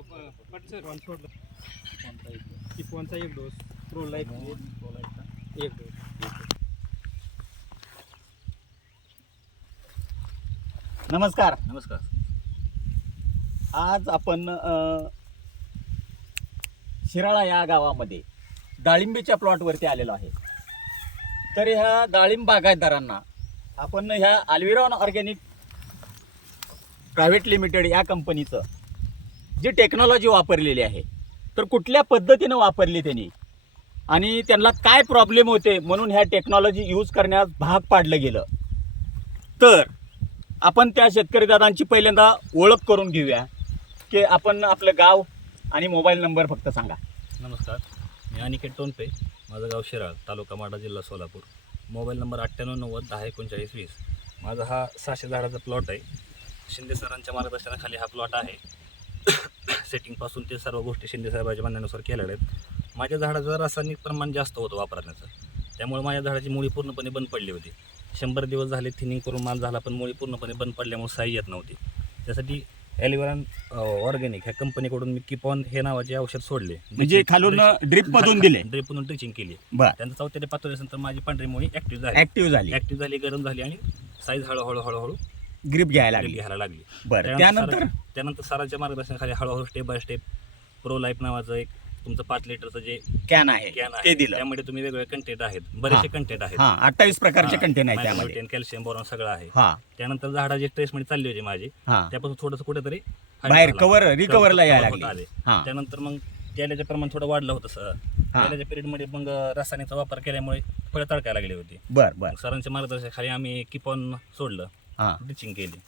पटसर one shot किपॉनचा एक dose pro life एक डोस नमस्कार. नमस्कार. आज आपण अ, शिराळा या गावामध्ये डाळिंबीच्या प्लॉटवरती आलेलो आहे. तर ह्या डाळिंब बागायतदारांना आपण ह्या अल्विरॉन ऑर्गॅनिक प्रायव्हेट लिमिटेड या कंपनीचं जी टेक्नॉलॉजी वापरलेली आहे तर कुठल्या पद्धतीनं वापरली त्यांनी? आणि त्यांना काय प्रॉब्लेम होते म्हणून ह्या टेक्नॉलॉजी यूज करण्यास भाग पाडलं गेलं? तर आपण त्या शेतकरी दादांची पहिल्यांदा ओळख करून घेऊया की आपण आपलं गाव आणि मोबाईल नंबर फक्त सांगा. नमस्कार मी अनिकेत टोनपे माझं गाव शिराळ तालुका माडा जिल्हा सोलापूर. मोबाईल नंबर अठ्ठ्याण्णव नव्वद दहा एकोणचाळीस वीस. माझा हा सहाशे झाडाचा प्लॉट आहे. शिंदे सरांच्या मार्गदर्शनाखाली हा प्लॉट आहे. सेटिंगपासून ते सर्व गोष्टी शिंदे साहेबांच्या म्हणण्यानुसार केलेल्या आहेत. माझ्या झाडाचं रासायनिक प्रमाण जास्त होतं वापरण्याचं. त्यामुळे माझ्या झाडाची मुळी पूर्णपणे बंद पडली होती. शंभर दिवस झाले थिनिंग करून माल झाला पण मुळी पूर्णपणे बंद पडल्यामुळे साई येत नव्हती. त्यासाठी ॲलिवरॉन ऑर्गॅनिक ह्या कंपनीकडून मी किपॉन हे नावाचे औषध सोडले. म्हणजे खालून ड्रिप मधून दिले. ड्रिपमधून ड्रिचिंग केली. त्यांचं चौथ्या ते पाचव्या माझी पांढरी मुळी ऍक्टिव्ह झाली. ऍक्टिव्ह झाली. ऍक्टिव्ह झाली गरम झाली आणि साईज हळूहळू हळूहळू ग्रीप घ्यायला लागली. घ्यायला लागली. बरं त्यानंतर त्यानंतर? सर- त्यानंतर सरांच्या मार्गदर्शनाखाली हळूहळू step by step pro life नावाचं एक तुमचं पाच लिटरचं जे कॅन आहे. कॅन ते आहे. दिलं. त्यामध्ये तुम्ही वेगवेगळे कंटेंट आहेत. बरेचसे. कंटेंट आहेत. हा अठ्ठावीस प्रकारचे कंटेन आहे त्यामध्ये. कॅल्शियम बोरॉन सगळं आहे. हा. त्यानंतर झाडाची ट्रेसमध्ये चालली होती माझी. हा. त्यापासून थोडंसं कुठेतरी बाहेर. कव्हर रिकव्हरला cover यायला लागली. हा. त्यानंतर मग तेलाचं प्रमाण थोडं वाढलं होतं सर. तेलाच्या पिरियडमध्ये मग रासायनिकचा वापर केल्यामुळे फळं तडकायला लागली होती. बर बर. मग सरांच्या मार्गदर्शनाखाली आम्ही किपॉन सोडलं. हा. ड्रिचिंग केली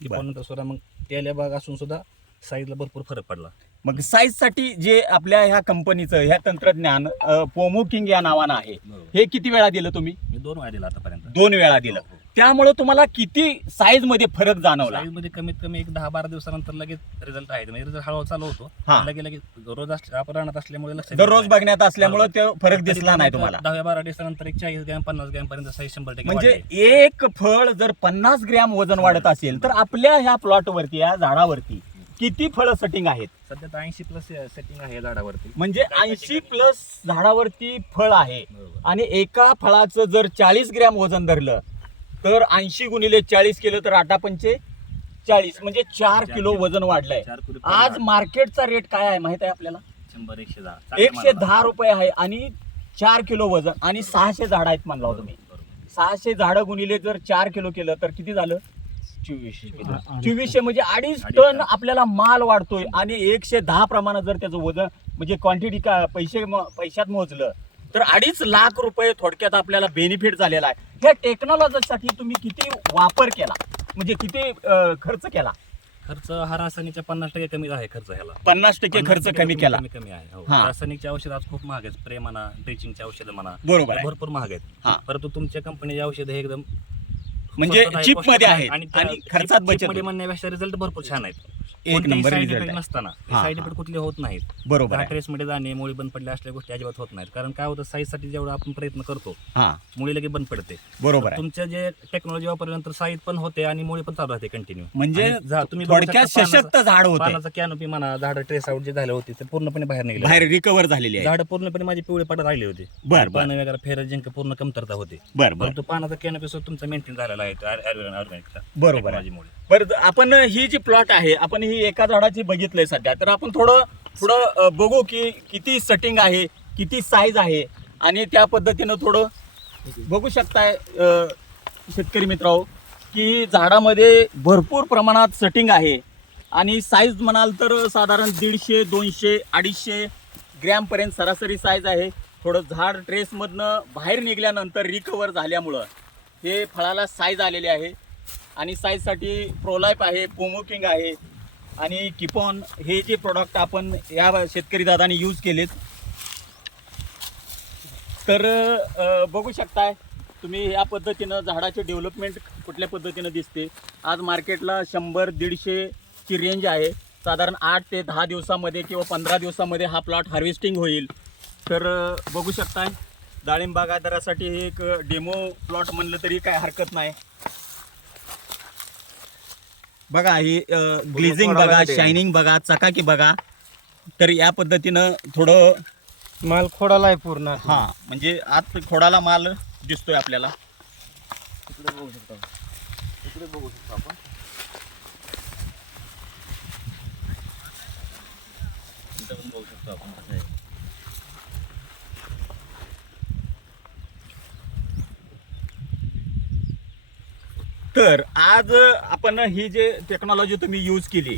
किपॉन नंतर सुद्धा मग तेल्या बाग असून सुद्धा साईजला भरपूर फरक पडला. मग साईजसाठी जे आपल्या ह्या कंपनीचं ह्या तंत्रज्ञान पोमो किंग या नावानं आहे. हे किती वेळा दिलं तुम्ही? मी दोन वेळा दिला आतापर्यंत. दोन वेळा दिलं. त्यामुळे तुम्हाला किती साईजमध्ये फरक जाणवला? साईजमध्ये कमीत कमी एक दहा बारा दिवसानंतर लगेच रिझल्ट आहे. म्हणजे रिझल्ट हळूहळू चालू होतो. हा. लगेच लगेच रोज अस- आपण राहणार असल्यामुळे दररोज. बघण्यात असल्यामुळे ते फरक दिसला नाही तुम्हाला? दहाव्या बारा दिवसानंतर एक चाळीस ग्रॅम पन्नास ग्रॅम पर्यंत साईज शंभर टक्के म्हणजे. एक फळ जर पन्नास ग्रॅम वजन वाढत असेल तर आपल्या ह्या प्लॉट वरती या झाडावरती किती फळ सेटिंग आहेत? सध्या तर ऐंशी प्लस सेटिंग आहे झाडावरती. म्हणजे ऐंशी प्लस झाडावरती फळ आहे. बरोबर. आणि एका फळाचं जर चाळीस ग्रॅम वजन धरलं तर ऐंशी गुणिले चाळीस केलं तर आटा पंचे चाळीस. म्हणजे चार किलो वजन वाढलंय. चार आज. मार्केटचा रेट काय आहे माहीत आहे आपल्याला? शंभर एकशे दहा. एकशे दहा रुपये आहे आणि चार किलो वजन आणि सहाशे झाड आहेत म्हणला हो तुम्ही. सहाशे झाडं गुणिले जर चार किलो केलं तर किती झालं? चोवीसशे चोवीसशे म्हणजे अडीच टन. आपल्याला माल वाढतोय आणि एकशे दहा प्रमाणात जर त्याचं वजन म्हणजे क्वांटिटी का पैसे पैशात मोजलं तर अडीच लाख रुपये थोडक्यात आपल्याला बेनिफिट झालेला आहे. ह्या टेक्नॉलॉजीसाठी तुम्ही किती वापर केला? म्हणजे किती अं, खर्च केला? खर्च हा रासायनिकच्या पन्नास टक्के कमी आहे खर्च ह्याला. पन्नास टक्के खर्च कमी केला. कमी कमी आहे हो. हा. रासायनिकचे औषध आज खूप महाग आहेत. स्प्रे म्हणा ड्रिचिंगचे औषधं म्हणा बरोबर आहे. भरपूर महाग आहेत. परंतु तुमच्या कंपनीचे औषध हे एकदम म्हणजे स्वस्त आहे, cheap मध्ये आहे आहेत आणि आणि खर्चात बचत मध्ये होते. म्हणण्यापेक्षा रिझल्ट भरपूर छान आहेत. एक नंबर साईड इफेक्ट आहे. नसताना. हा, साईड हा. इफेक्ट कुठले होत नाहीत. बरोबर आहे. ट्रेस मध्ये जाणे मुळी बंद पडल्या असल्या गोष्टी अजिबात होत नाहीत. कारण काय होतं साईजसाठी जेवढा आपण प्रयत्न करतो हा. मुळी लगेच बंद पडते. बरोबर आहे. तुमच्या जे टेक्नॉलॉजी वापरल्यानंतर साईज पण होते आणि मुळी पण चालू राहते कंटिन्यू म्हणजे तुम्ही बघू थोडक्यात शकता पानाचं- सशक्त झाड होते. पानाचं कॅनोपी म्हणा झाड ट्रेस आउट जे झाले होते ते पूर्णपणे बाहेर निघले बाहेर रिकवर झालेली आहे. झाड पूर्णपणे माझी पिवळे पडत राहिली होती. बर बर. पानं वगैरे फेर जिंक पूर्ण कमतरता होते. बर बर. परंतु पानाचा कॅनोपी सुद्धा तुमचा मेंटेन झालेला आहे. ऑर्गॅनिकचा बरोबर आहे. मुळे. बरं आपण ही जी प्लॉट आहे आपण ही मी एका झाडाची बघितलंय सध्या. तर आपण थोडं थोडं बघू की किती सटिंग आहे किती साईज आहे आणि त्या पद्धतीनं थोडं बघू शकताय शेतकरी मित्रांनो की झाडामध्ये भरपूर प्रमाणात सटिंग आहे. आणि साईज म्हणाल तर साधारण दीडशे दोनशे अडीचशे ग्रॅमपर्यंत सरासरी साईज आहे. थोडं झाड ट्रेसमधनं बाहेर निघाल्यानंतर रिकवर झाल्यामुळं हे फळाला साईज आलेले आहे. आणि साईजसाठी प्रोलाईप आहे पोमोकिंग आहे. आणि किपॉन हे जे प्रॉडक्ट आपण या शेतकरी दादाने यूज केलेत तर बघू शकताय तुम्ही या पद्धतीनं झाडाचे डेव्हलपमेंट कुठल्या पद्धतीनं दिसते. आज मार्केटला शंभर दीडशेची रेंज आहे. साधारण आठ ते दहा दिवसामध्ये किंवा पंधरा दिवसामध्ये हा प्लॉट हार्वेस्टिंग होईल. तर बघू शकताय डाळिंब बागायतदारासाठी हे एक डेमो प्लॉट म्हणलं तरी काय हरकत नाही. बघा ही ग्लेझिंग बघा शायनिंग बघा चकाकी बघा तर या पद्धतीनं थोडं माल खोडाला आहे पूर्ण. हा म्हणजे आत खोडाला माल दिसतोय आपल्याला. बघू शकता इकडे बघू शकतो आपण. बघू शकतो आपण कसं आहे. तर आज आपण ही जे टेक्नॉलॉजी तुम्ही यूज केली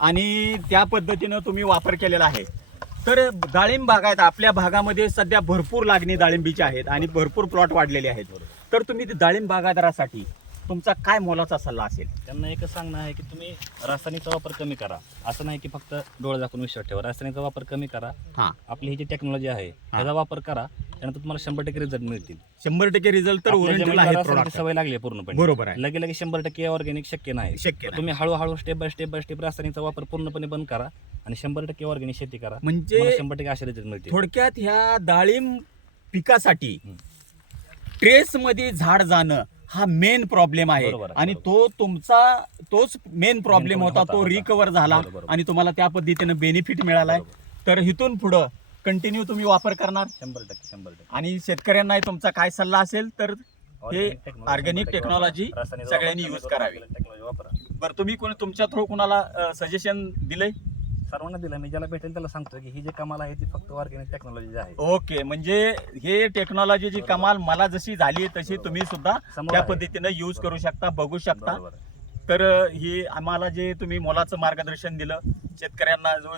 आणि त्या पद्धतीनं तुम्ही वापर केलेला आहे. तर डाळिंब बागायत आपल्या भागामध्ये सध्या भरपूर लागणी डाळिंबीची आहेत आणि भरपूर प्लॉट वाढलेले आहेत. तर तुम्ही ते डाळिंब बागायदारासाठी तुमचा काय मोलाचा सल्ला असेल? त्यांना एकच सांगणं आहे की तुम्ही रासायनिकचा वापर कमी करा. असं नाही की फक्त डोळे दाखवून विश्वास ठेवा. रासायनिकचा वापर कमी करा. हा. आपली ही जी टेक्नॉलॉजी आहे त्याचा वापर करा. त्यानंतर तुम्हाला शंभर टक्के रिझल्ट मिळतील शंभर टक्के रिझल्ट तर आपल्या ओरिजिनल जमिनीला आहे रासायनिक product. सवय लागली आहे पूर्णपणे बरोबर आहे लगे लगे शंभर टक्के ऑर्गॅनिक शक्य नाही शक्य नाही. तुम्ही हळूहळू step by step by step रासायनिकचा वापर पूर्णपणे बंद करा आणि शंभर टक्के ऑर्गॅनिक शेती करा म्हणजे तुम्हाला शंभर टक्के असे रिझल्ट मिळतील थोडक्यात ह्या डाळिंब पिकासाठी हं. ट्रेस मध्ये झाड जाणं हा मेन प्रॉब्लेम आहे बरोबर आहे, आणि. तो तुमचा तोच मेन प्रॉब्लेम problem होता होता, तो होता. रिकवर झाला बरोबर. आणि तुम्हाला त्या पद्धतीनं बेनिफिट मिळालाय तर इथून पुढं कंटिन्यू तुम्ही वापर करणार? शंभर टक्के शंभर टक्के. आणि शेतकऱ्यांना तुमचा काय सल्ला असेल तर हे ऑर्गॅनिक 100% टेक्नॉलॉजी सगळ्यांनी यूज करावी. वापरा. बरं तुम्ही कोणी तुमच्या थ्रू कुणाला सजेशन दिलंय? सर्वांना दिला मी ज्याला भेटेल त्याला सांगतो की ही जी कमाल आहे ती फक्त ऑर्गॅनिक टेक्नॉलॉजी आहे. ओके म्हणजे हे टेक्नॉलॉजीची कमाल मला जशी झाली तशी तुम्ही सुद्धा त्या. पद्धतीनं यूज करू शकता बघू शकता. तर ही आम्हाला जे तुम्ही मोलाचं मार्गदर्शन दिलं शेतकऱ्यांना जो